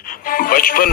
55,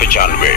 95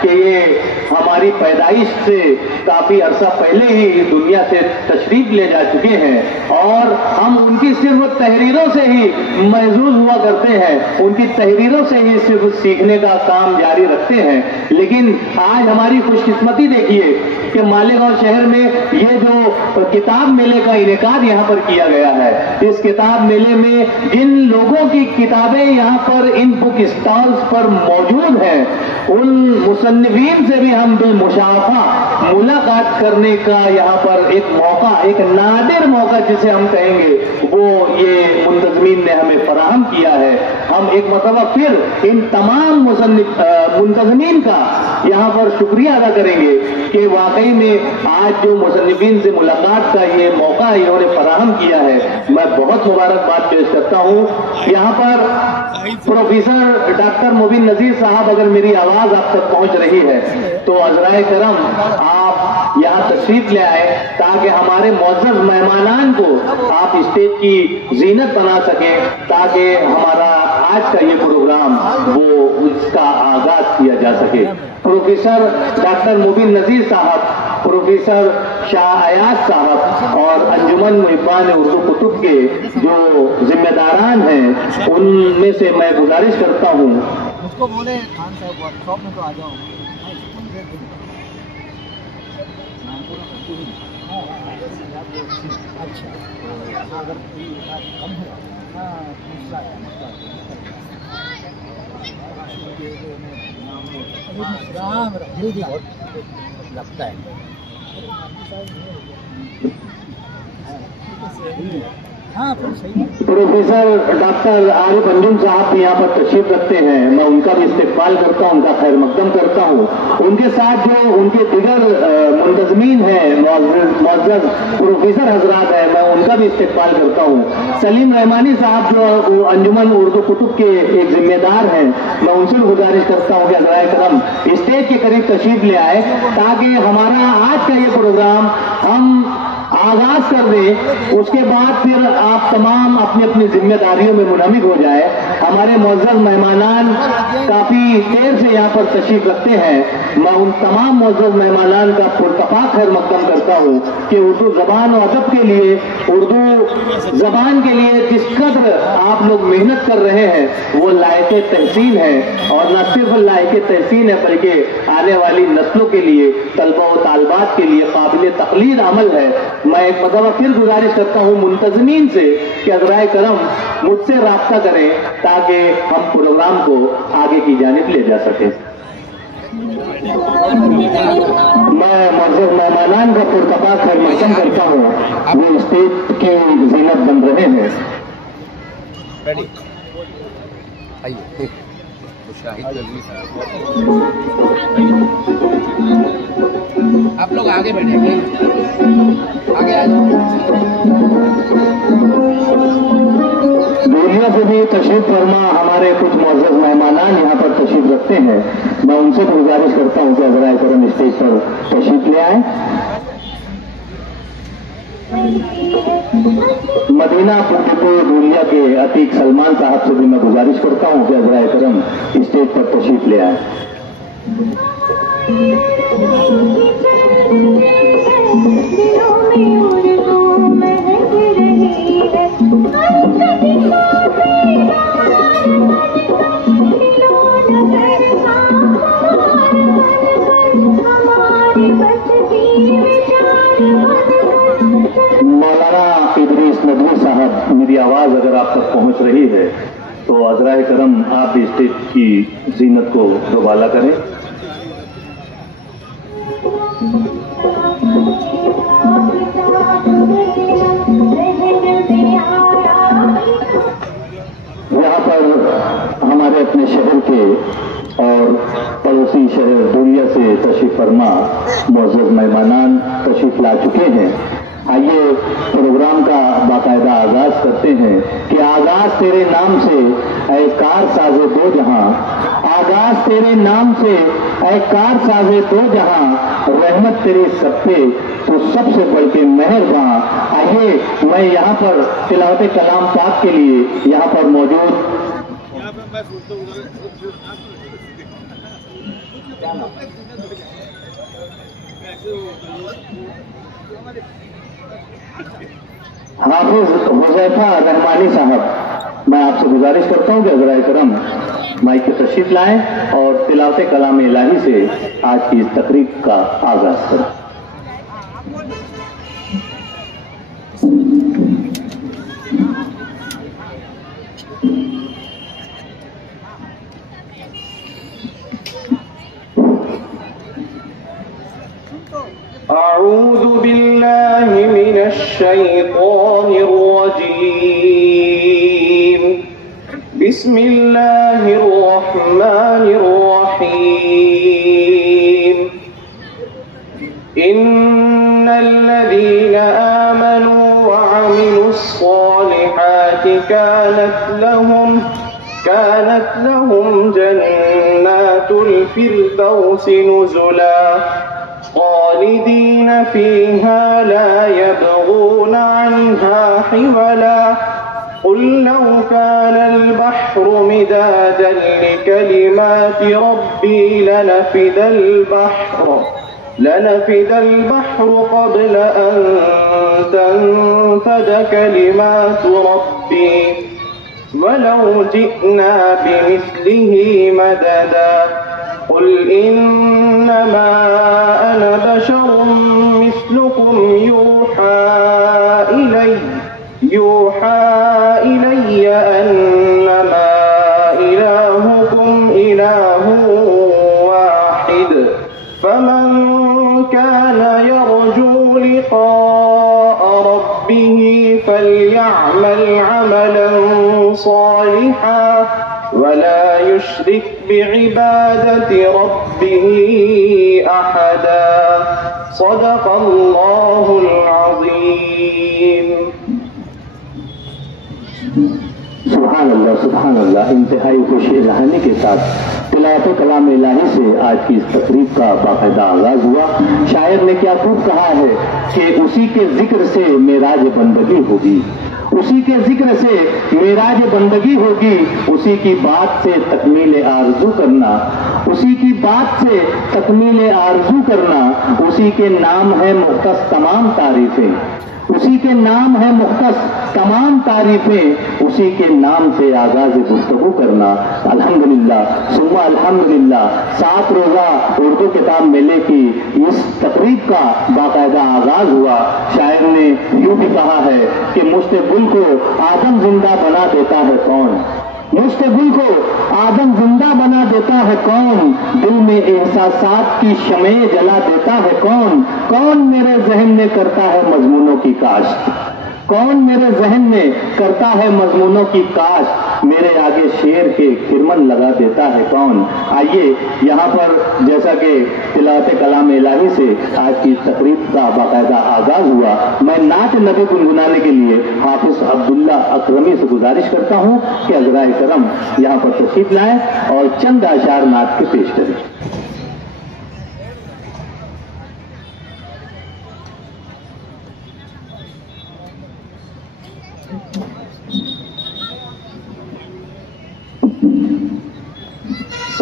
کہ یہ ہماری پیدائش سے کافی عرصہ پہلے ہی اس دنیا سے تشریف لے جا چکے ہیں، اور ہم ان کی صرف تحریروں سے ہی محظوظ ہوا کرتے ہیں، ان کی تحریروں سے ہی صرف سیکھنے کا کام جاری رکھتے ہیں۔ لیکن آج ہماری خوش قسمتی دیکھیے کہ مالیگاؤں شہر میں یہ جو کتاب میلے کا انعقاد یہاں پر کیا گیا ہے، اس کتاب میلے میں جن لوگوں کی کتابیں یہاں پر ان بک اسٹالز پر موجود ہیں، ان مصنفین سے بھی ہم بالمشافہ ملاقات کرنے کا یہاں پر ایک موقع، ایک نادر موقع جسے ہم کہیں گے، وہ یہ منتظمین نے ہمیں فراہم کیا ہے۔ ہم ایک مرتبہ پھر ان تمام منتظمین کا یہاں پر شکریہ ادا کریں گے کہ واقعی میں آج جو مصنفین سے ملاقات کا یہ موقع انہوں نے فراہم کیا ہے، میں بہت مبارکباد پیش کرتا ہوں۔ یہاں پر پروفیسر ڈاکٹر مبین نذیر صاحب، اگر میری آواز آپ تک پہنچ رہی ہے تو عذرائے کرم آپ یہاں تشریف لے آئے تاکہ ہمارے معزز مہمانان کو آپ اسٹیج کی زینت بنا سکیں، تاکہ ہمارا آج کا یہ پروگرام وہ اس کا آغاز کیا جا سکے۔ پروفیسر ڈاکٹر مبین نذیر صاحب، پروفیسر شاہ ایاز صاحب اور انجمن محبان اردو کتب کے جو ذمہ داران ہیں، ان میں سے میں گزارش کرتا ہوں اس کو بولے خان صاحب ورک شاپ میں تو آ جاؤ۔ لگتا ہے پروفیسر ڈاکٹر عارف انجم صاحب بھی یہاں پر تشریف رکھتے ہیں، میں ان کا بھی استقبال کرتا ہوں، ان کا خیر مقدم کرتا ہوں۔ ان کے ساتھ جو ان کے دیگر منتظمین ہیں، معزز پروفیسر حضرات ہیں، میں ان کا بھی استقبال کرتا ہوں۔ سلیم رحمانی صاحب جو انجمن اردو کتب کے ایک ذمہ دار ہیں، میں ان سے بھی گزارش کرتا ہوں کہ عذرائے کرم اسٹیج کے قریب تشریف لے آئے تاکہ ہمارا آج کا یہ پروگرام ہم آغاز کر دیں، اس کے بعد پھر آپ تمام اپنی اپنی ذمہ داریوں میں منہمک ہو جائے۔ ہمارے معزز مہمانان کافی دیر سے یہاں پر تشریف رکھتے ہیں، میں ان تمام معزز مہمانان کا پرتفاق خیر مقدم کرتا ہوں کہ اردو زبان و ادب کے لیے، اردو زبان کے لیے جس قدر آپ لوگ محنت کر رہے ہیں وہ لائق تحسین ہے، اور نہ صرف لائق تحسین ہے بلکہ آنے والی نسلوں کے لیے، طلبہ و طالبات کے لیے قابل تقلید عمل ہے۔ میں ایک مرتبہ پھر گزارش کرتا ہوں منتظمین سے کہ عذرائے کرم مجھ سے رابطہ کریں تاکہ ہم پروگرام کو آگے کی جانب لے جا سکیں۔ میں معزز مہمانان کا پرتفاق خیر مقدم کرتا ہوں، وہ اسٹیج کی زینت بن رہے ہیں۔ آپ لوگ آگے بیٹھیں گے، آگے آ جاؤ۔ دنیا سے بھی تشریف فرما ہمارے کچھ معزز مہمانان یہاں پر تشریف رکھتے ہیں، میں ان سے بھی گزارش کرتا ہوں کہ عذرائے کرم اسٹیج پر تشریف لے آئیں۔ مدینہ ڈپو دھولیا کے عتیق سلمان صاحب سے بھی میں گزارش کرتا ہوں کہ عذرائے کرم اسٹیج پر تشریف لے آئیں۔ مولانا ادریس ندوی صاحب، میری آواز اگر آپ تک پہنچ رہی ہے تو عذرائے کرم آپ بھی اسٹیج کی زینت کو دوبالا کریں۔ یہاں پر ہمارے اپنے شہر کے اور پڑوسی شہر دھولیا سے تشریف فرما معزز مہمانان تشریف لا چکے ہیں۔ آئیے پروگرام کا باقاعدہ آغاز کرتے ہیں کہ آغاز تیرے نام سے اے کار سازے دو جہاں، آغاز تیرے نام سے اے کار سازے دو جہاں، رحمت تیری سب پہ تو سب سے بڑھ کے مہرباں۔ آئیے میں یہاں پر تلاوت کلام پاک کے لیے یہاں پر موجود حافظ حذیفہ رحمانی صاحب، میں آپ سے گزارش کرتا ہوں کہ حضرائے کرم مائک کی تشریف لائیں اور تلاوت کلام الہی سے آج کی اس تقریب کا آغاز کریں۔ أعوذ بالله من الشيطان الرجيم. بسم الله الرحمن الرحيم. إن الذين آمنوا وعملوا الصالحات كانت لهم جنات الفردوس نزلا خالدين فيها لا يبغون عنها حولا. قل لو كان البحر مدادا لكلمات ربي لنفد البحر قبل أن تنفد كلمات ربي ولو جئنا بمثله مددا. قل إنما أنا بشر مثلكم يوحى إلي أنما إلهكم إله واحد. فمن كان يرجو لقاء ربه فليعمل عملا صالحا ولا يشرك بعبادة ربه أحدا. صدق الله العظيم. سبحان اللہ سبحان اللہ. انتہائی خوشی الہانی کے ساتھ تلاوت کلام الہی سے آج کی اس تقریب کا باقاعدہ آغاز ہوا. شاعر نے کیا خوب کہا ہے کہ اسی کے ذکر سے معراج بندگی ہوگی، اسی کے ذکر سے معراج بندگی ہوگی. اسی کی بات سے تکمیل آرزو کرنا، اسی کی بات سے تکمیل آرزو کرنا. اسی کے نام ہے مختص تمام تعریفیں، اسی کے نام ہے مختص تمام تعریفیں. اسی کے نام سے آغاز گفتگو کرنا. الحمدللہ ثم الحمدللہ 7 روزہ اردو کتاب میلے کی اس تقریب کا باقاعدہ آغاز ہوا. شاعر نے یوں بھی کہا ہے کہ مشتبل کو آدم زندہ بنا دیتا ہے کون، مشتبل کو آدم زندہ بنا دیتا ہے کون، دل میں احساسات کی شمع جلا دیتا ہے کون. کون میرے ذہن میں کرتا ہے مضمونوں کی کاشت، کون میرے ذہن میں کرتا ہے مضمونوں کی کاشت. میرے آگے شعر کے کرمن لگا دیتا ہے کون. آئیے یہاں پر جیسا کہ تلاوت کلام الہی سے آج کی تقریب کا باقاعدہ آغاز ہوا، میں نعت نبی گنگنانے کے لیے حافظ عبداللہ اکرمی سے گزارش کرتا ہوں کہ حضرائے کرم یہاں پر تشریف لائیں اور چند اشعار نعت کے پیش کریں.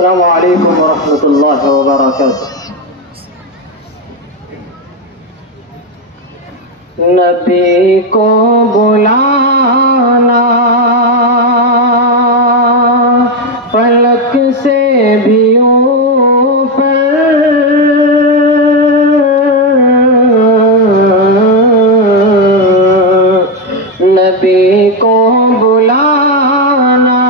السلام علیکم ورحمۃ اللہ وبرکاتہ. نبی کو بلانا فلک سے بھی اوپر، نبی کو بلانا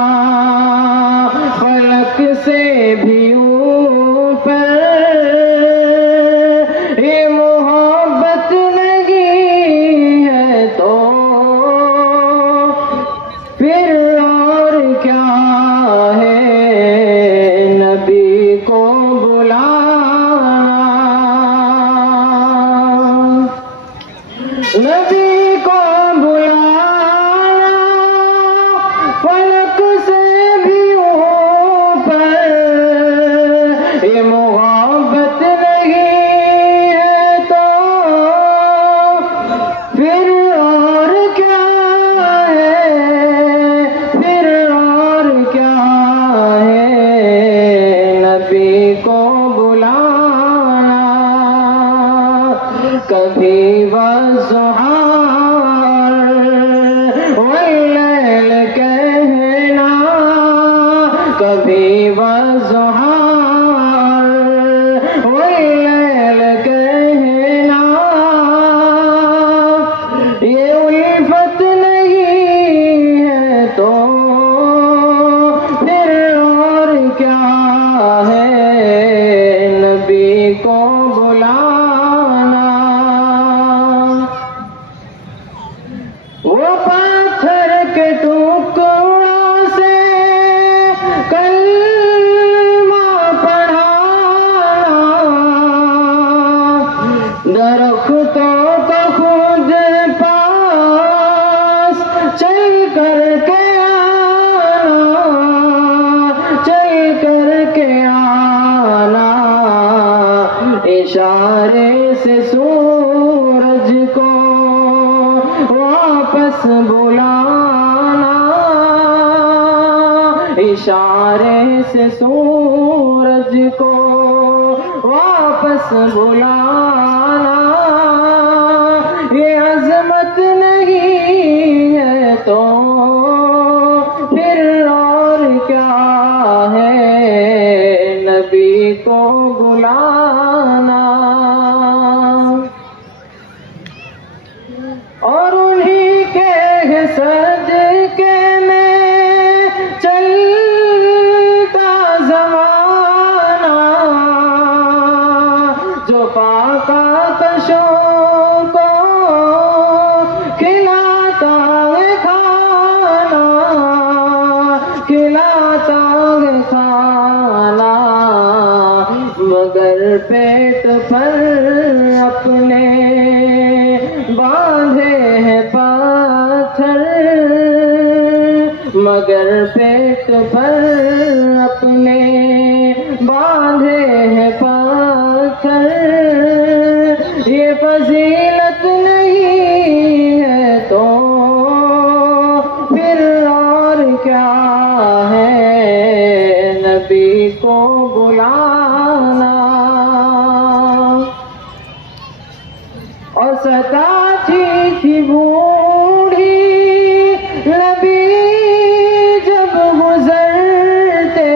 فلک سے بھی اوپر. یہ محبت نہیں ہے تو پھر اور کیا ہے. نبی کو بلانا، نبی کو بلانا فلک سے بھی اوپر. یہ محبت نہیں ہے تو پھر اور کیا ہے، پھر اور کیا ہے. نبی کو بلانا کبھی والضحیٰ واللیل کہنا کبھی والضحیٰ واللیل کہنا یہ الفت نہیں ہے تو پھر اور کیا ہے نبی کو بلانا وہ پتھر کے ٹکڑوں سے کلمہ پڑھانا درختوں کا خود پاس چل کر کے آنا چل کر کے آنا اشارے سے سورج کو واپس بلانا اشارے سے سورج کو واپس بلانا یہ عظمت نہیں ہے تو پھر اور کیا ہے نبی کو بلانا اور انہی کے صدقے میں چلتا زمانہ جو پاکا کشوں کو کھلاتا ہے کھانا کھلاتا ہے کھانا مگر پیٹ پر اپنے باندھے ہیں پتھر مگر پیٹ پر اپنے باندھے ہیں پتھر یہ فضیلت نہیں ہے تو پھر اور کیا ہے نبی کو بلانا اور ستاتی تھی بوڑھی نبی جب گزرتے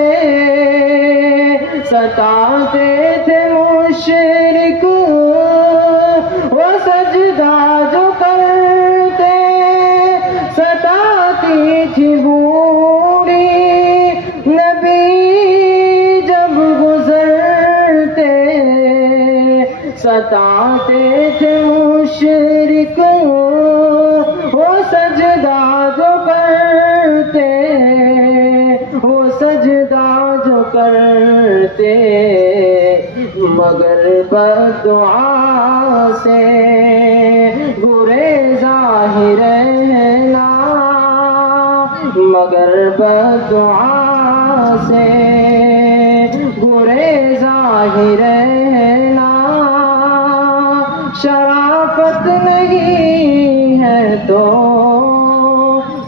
ستاتے تھے مشرک وہ سجدہ جو کرتے ستاتی تھی بوڑھی نبی جب گزرتے ستاتے تھے مشرک وہ سجدہ جو کرتے وہ سجدہ جو کرتے مگر بدعا سے گریزا ہی رہنا مگر بدعا سے گریزا ہی رہنا شرافت نہیں ہے تو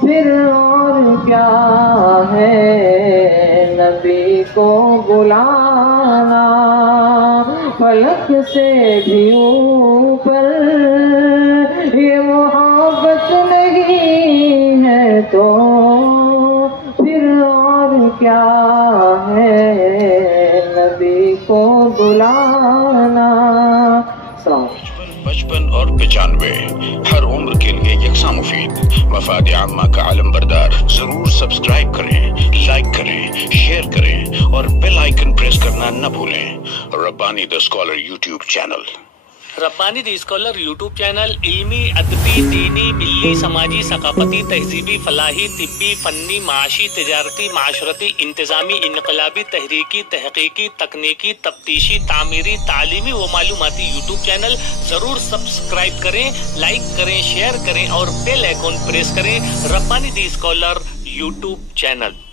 پھر اور کیا ہے نبی کو بلانا فلک سے بھی اوپر یہ محبت نہیں ہے تو پھر اور کیا ہے نبی کو بلانا. السلام 55 اور 95 ہر عمر کے لیے یکساں مفید مفاد عامہ کا علم بردار. ضرور سبسکرائب کریں, لائک کریں, شیئر کریں اور بیل آئیکن پریس کرنا نہ بھولیں. Rabbani the scholar YouTube channel. Rabbani the scholar YouTube channel علمی, ادبی, دینی, ملی, سماجی, ثقافتی, تہذیبی, فلاحی, طبی, فنی, معاشی, تجارتی, معاشرتی, انتظامی, انقلابی, تحریکی, تحقیقی, تکنیکی, تفتیشی, تعمیری, تعلیمی و معلوماتی یوٹیوب چینل. ضرور سبسکرائب کریں, لائک کریں, شیئر کریں اور بیل آئیکن پریس کریں. ربانی دی اسکالر یوٹیوب چینل.